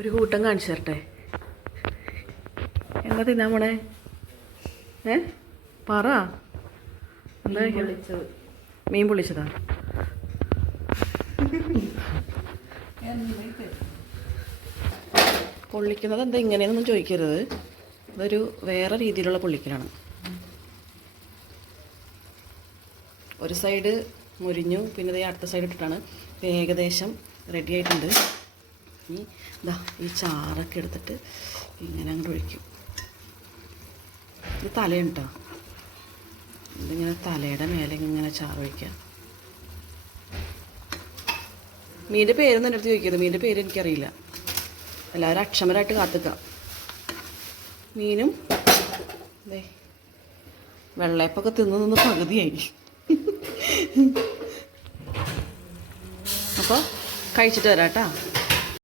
ഒരു കൂട്ടം കാണിച്ചു തരട്ടെ. എന്താ തിന്നാ മോളെ? പറ. എന്താ പൊള്ളിച്ചത്? മീൻ പൊള്ളിച്ചതാ? പൊള്ളിക്കുന്നത് എന്താ ഇങ്ങനെയൊന്നും ചോദിക്കരുത്. ഇതൊരു വേറെ രീതിയിലുള്ള പൊള്ളിക്കലാണ്. ഒരു സൈഡ് മുരിഞ്ഞു, പിന്നെ ഇത് അടുത്ത സൈഡ് ഇട്ടിട്ടാണ്. ഏകദേശം റെഡി ആയിട്ടുണ്ട്. ഇനി ഇതാ ഈ ചാറൊക്കെ എടുത്തിട്ട് ഇങ്ങനെ അങ്ങോട്ട് ഒഴിക്കും. ഇത് തലയാണ് കേട്ടോ. ഇതിങ്ങനെ തലയുടെ മേലെ ഇങ്ങനെ ചാറൊഴിക്കുക. മീൻ്റെ പേരൊന്നും എൻ്റെ അടുത്ത് ചോദിക്കരുത്. മീൻ്റെ പേര് എനിക്കറിയില്ല. എല്ലാവരും അക്ഷമരായിട്ട് കാത്തുക്കുക. മീനും അതെ വെള്ളയപ്പൊക്കെ തിന്ന് പകുതിയായി. അപ്പോൾ കഴിച്ചിട്ട് വരാം കേട്ടോ.